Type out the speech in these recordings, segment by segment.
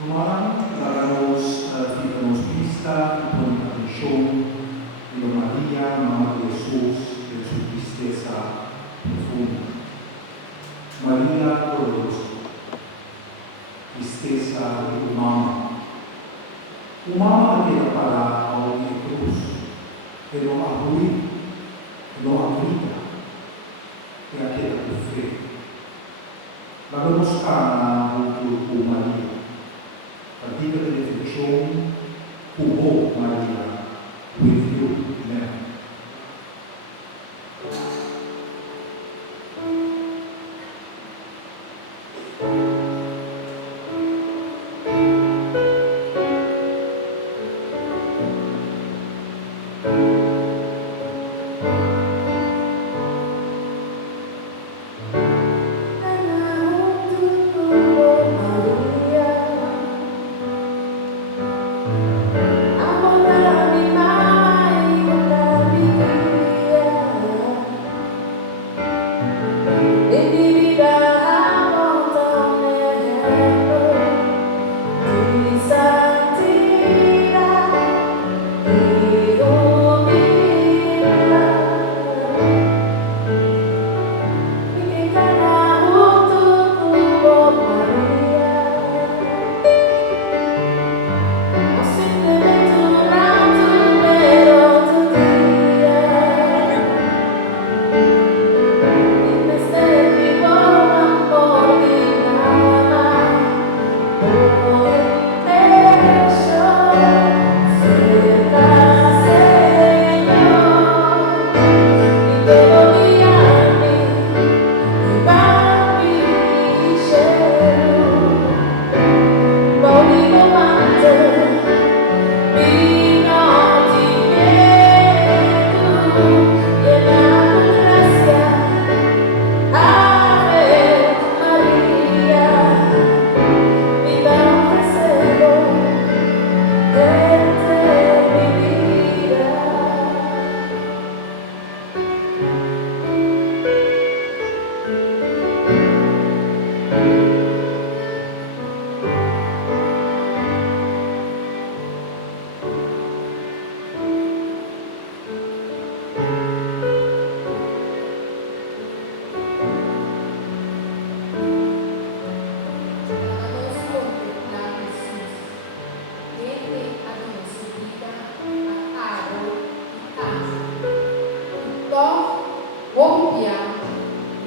Rumah dará-nos fica-nos vista e põe atenção de Maria, Mãe de Jesus, em sua tristeza profunda. Maria dolorosa, tristeza de humana. Humana que para ao de cruz, que não arrui, que não abriga, que aquela por fé. Vamos cá junto com Maria. A dica de reflexão, o Maria, with you, né?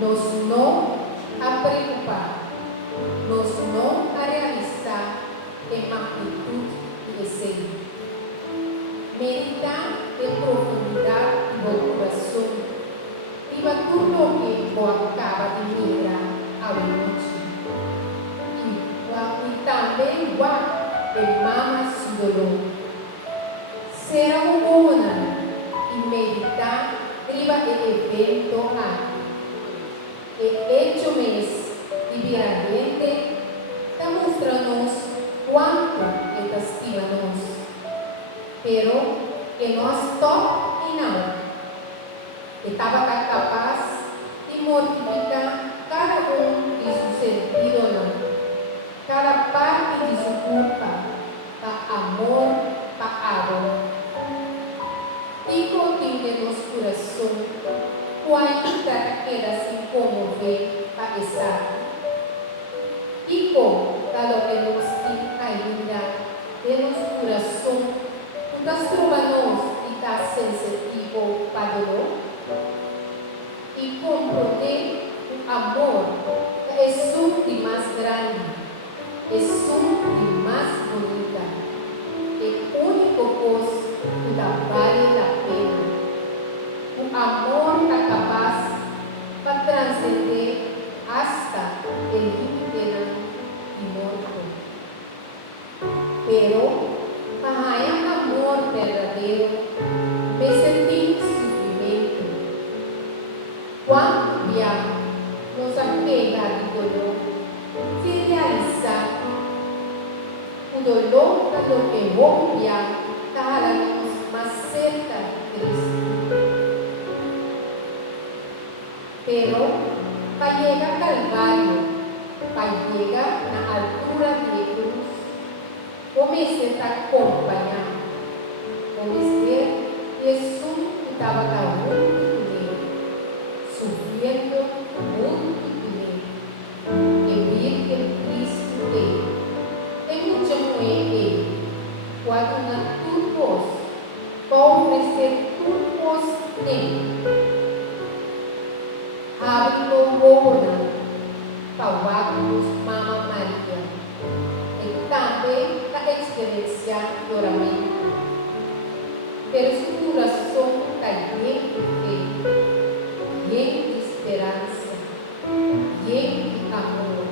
Nos não a preocupar, nos não a realizar em magnitude e desejo. Meditar em profundidade do coração e tudo que o acaba de mirar ao noite. E também guarda em mamas dolor. Será uma e meditar riba e evento aqui. E hecho mês diariamente demonstra-nos quanto ele estima-nos, pero que nós top e não estava capaz de mortificar cada de seu sentido não, cada parte de sua culpa para amor, para água. E continue nos coração ainda queda se comover a estar. E com cada que nos ainda de nos coração, nós trovamos e está sensitivo para dor e compreender o amor que é de mais grande, é de mais bonita, é o único coisa que vale a pena. O amor é capaz para transcender hasta o límite de morte. Pero, para o amor verdadeiro, me senti sofrimento. Quando já nos apega de dolor, se realizar o dolor do que rompia, para-nos mais cerca de Cristo. Pero, para llegar al Calvario, para llegar a la altura de cruz, comecei a acompanhar. Comecei, Jesus estava muito bem, sofrendo muito bem. E vi que Cristo veio. Tem muito com ele, quando na tudo, para oferecer tudo tem. Abre o boca, para o Mama Maria. E também a experiência do oramento. Pero su coração está lleno de fé, lleno de esperança, lleno de amor.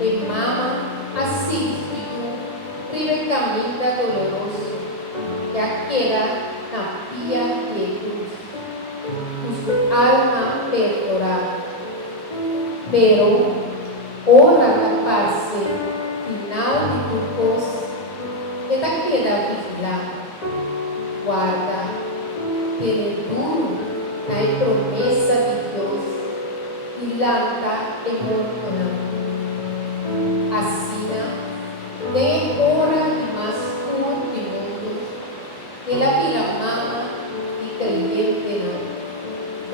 E mama assim primeiro caminho doloroso, que aquela na pia de cruz, su alma perdoada. Pero ora da parte final de tu coisa, que da queda vigilante. Guarda, ter duro na promessa de Deus e lança emocionante. Assim, de hora e mais curto mundo, ela vira mama e crente,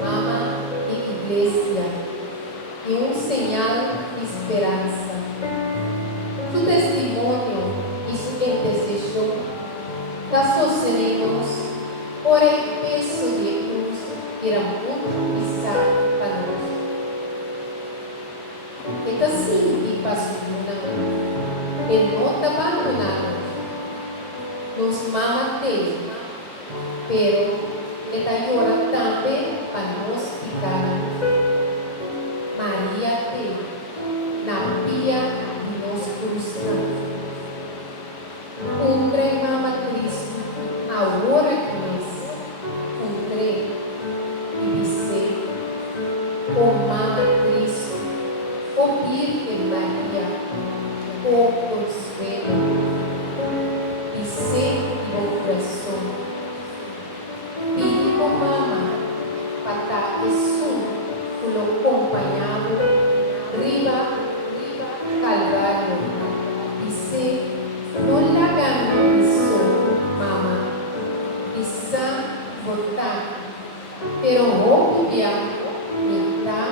mama e igreja, e sinal de esperança. Su testemunho e sua intercessão da sostenemos por el peso de cruz era muito pesado para nós. Então, sim, que passou ele não está abandonado, nos mama dele, pero ele está orando também para nós ficarmos. Maria tem na pia de nós cruzamos. Cumbre mama Cristo, agora que nós cumbre e dizer, o mama Cristo, o Virgem Maria, o consuelo, dizer o coração, e o mama, para isso, o acompanhado, riba, Calvário, dizer, não largando isso, mama, bisa votar, pero obvia está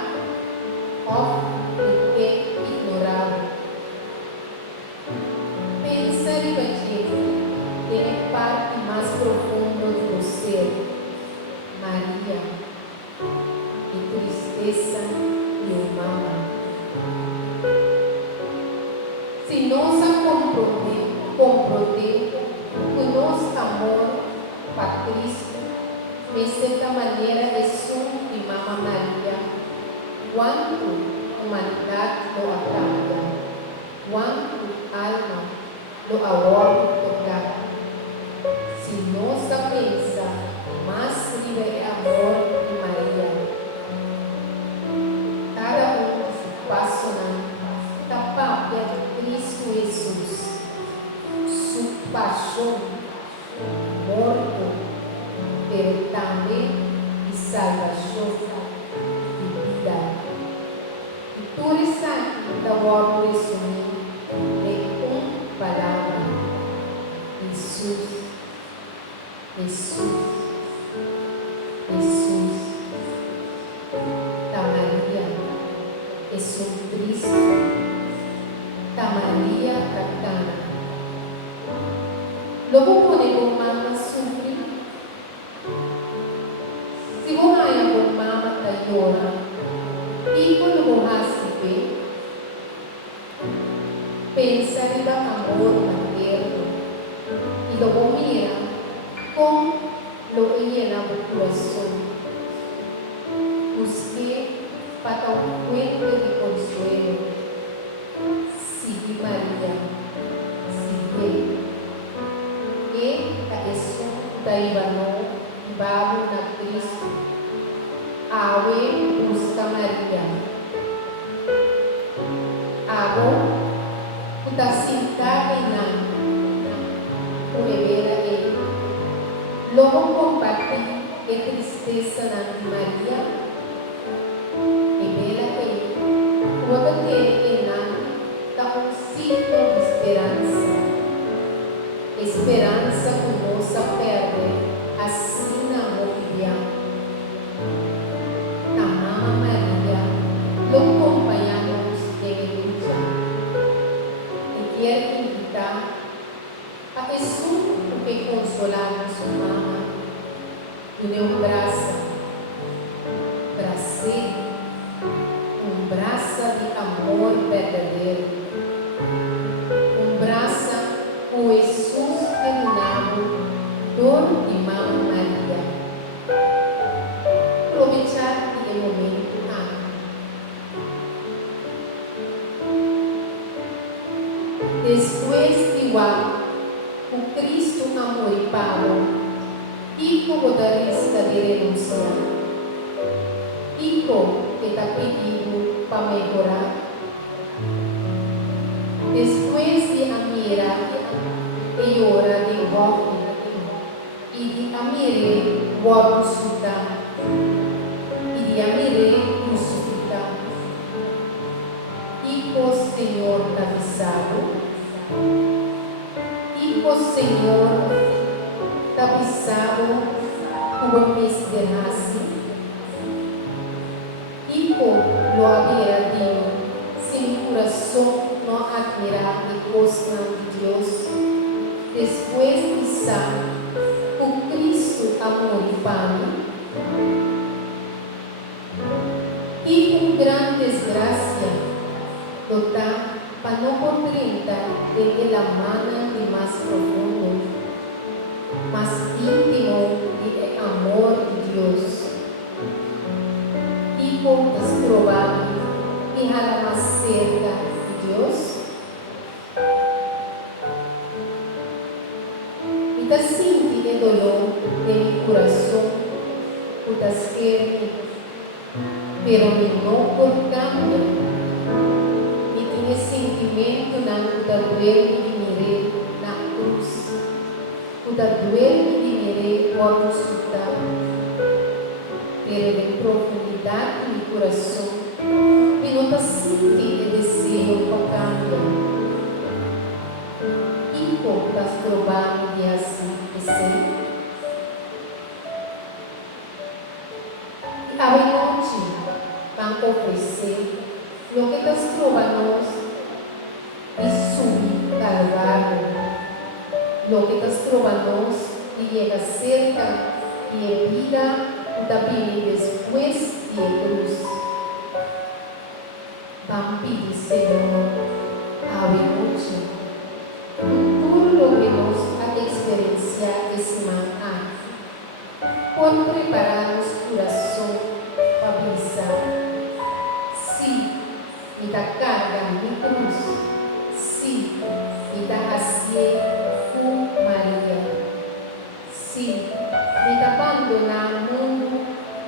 porque ignorado. Pensa em Evangelho, tem parte mais profunda do ser, Maria, e tristeza e humana. Se nós a comprometemos com nosso amor para Cristo, de certa maneira é som de Mama Maria, quanto humanidade lo atrapalha, quanto alma lo aborda tocar. Se nós a pensa, mais livre é amor de Maria. Cada se passa na papel de Cristo Jesus, sua paixão, morto, pero também de salvação e vida. E tudo isso da ordem resumir é uma palavra: Jesus, Jesus, Jesus. Da Maria, Jesus Cristo, da Maria da Cana. Logo podemos mama sufrir. Se você é mama da llora, e quando você vê, pensa em amor materno e logo mira como lo llena o coração. Busque para um cuento de consuelo. Sigue Maria, sigue. E a isso da Ivanov, Babo na Cristo. Awe busca Maria. Abo, kuta sinta na Rivera e logo combate e tristeza na Maria. Quando tem na da um ciclo de esperança, União braça para ser braça de amor verdadeiro, braça com Jesus terminado, dor de Mãe Maria. Aproveitar aquele momento. Después de igual, o Cristo amor e Pablo, hijo da risca de renunciar, hijo que está pedindo para melhorar. Después de amira e hora de volta e de amire o crucificado e de amire crucificado, hijo Senhor tapisado, hijo Senhor tapisado como mis de nazi, hijo lo había dicho sin corazón no admirar y cosas de Dios, después de sangue, con Cristo amor y Padre, y con gran desgracia, dotar para no contenta en la mano de más profundo, más íntimo de amor de Dios, y con desprobable y a la más cerca de Dios. Y te siente el dolor de mi corazón, putas que pero no por cambio, y tiene sentimiento na puta duele de miré na cruz, puta duele de miré o crucificado, pero en profundidad de mi corazón, me no te siente el deseo por cambio. Hijo, estás probando de así, de ser. A noite, van oferecer lo que estás probando de subir calvario, lo que estás probando de llegar cerca de vida también después de cruz. Van pedir, Señor, a noite. Todo lo que nos ha experienciado es más por preparar nuestro corazón para pensar. Sí, me da carga mi cruz. Sí, me da hacia María. Sí, me da abandonar el mundo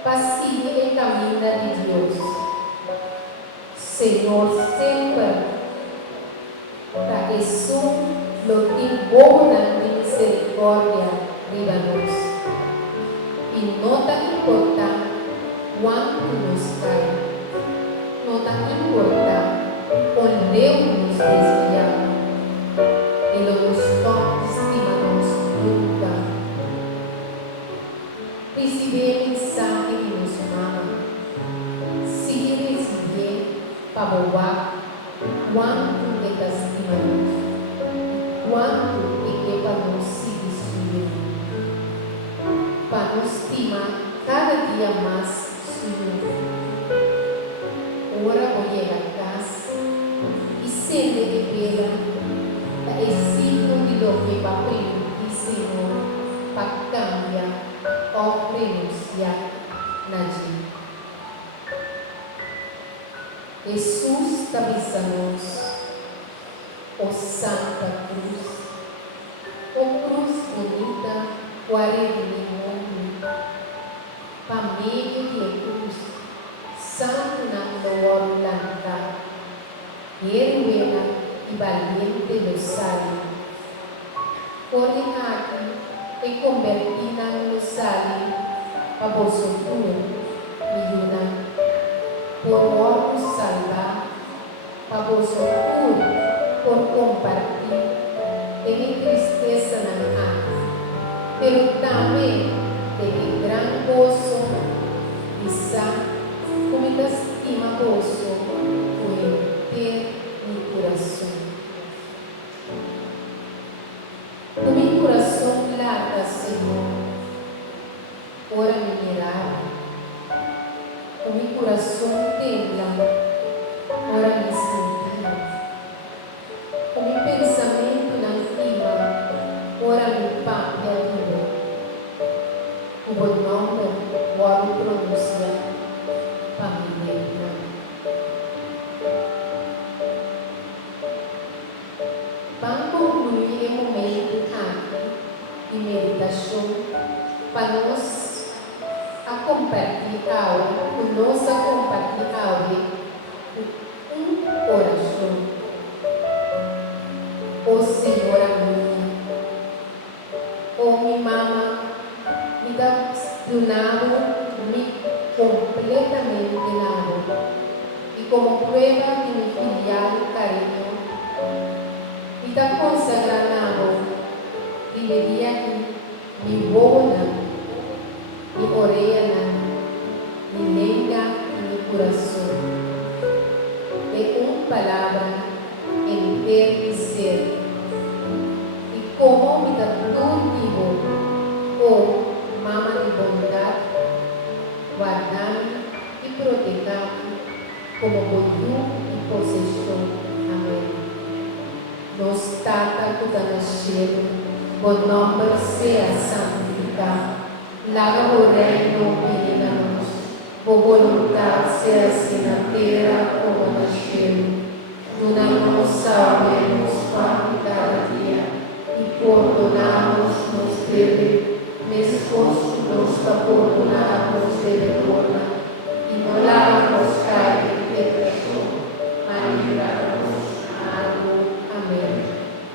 para seguir el camino de Dios. Señor, siempre para eso lo que bona de misericordia de Dios. Y no tan importante cuánto nos cae, no tan importante con Deus nos desviamos, y nos estimamos nunca. Recibir el mensaje que nos ama, si recibir para bobar, cuánto que te estimamos, cuánto que para nos seguir subindo. Para nos estimar cada dia mais Senhor. Ora voy a casa e sendo de pena da signo de lo que va a permitir Senhor para cambiar ou renunciar na gente. Jesus está avisando-nos o Santa Cruz, o cruz bonita, o arredio para meio de cruz, santo na glória, heroína e valiente do sábio. Coordenado e convertida no sábio, para vosotros, miluna, por orgulho salvar, para vosotros, por compartir, em tristeza na alma, pero também de gran gozo, quizá como te estima gozo, puede mi corazón. Con mi corazón lata, Señor, ora vamos concluir o momento aqui de meditação para nós compartilhar, conosco compartilhar um coração. O Senhor amigo, o minha mama me dá me completamente lado e como prueba de mi filial carinho me dá consagrado de media mi boda, mi orella, mi lengua y mi corazón de una palabra entera y ser y como me dá todo vivo o mama de bondad guardar y proteger como boyu y posesión. Amén. Nos trata toda la cielo, por nombre sea santificado. Laga o reino venga a nos, por voluntad sea así en la tierra como en el cielo. Dona-nos salvemos pan cada día y perdonamos nos debe. Mesmo nos perdonamos devedora e não nos cair em tentação, mas livra-nos do Amém.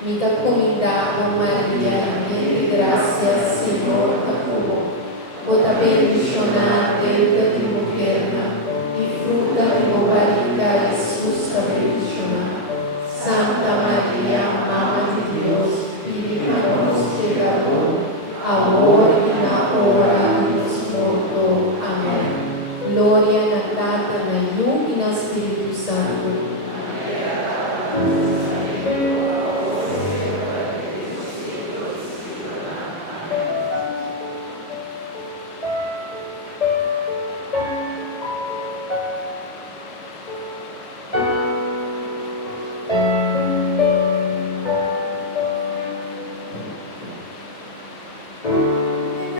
Minha comunidade, Maria, de graça, Senhor, da tua, o da bendicionada, de mulher, e fruta de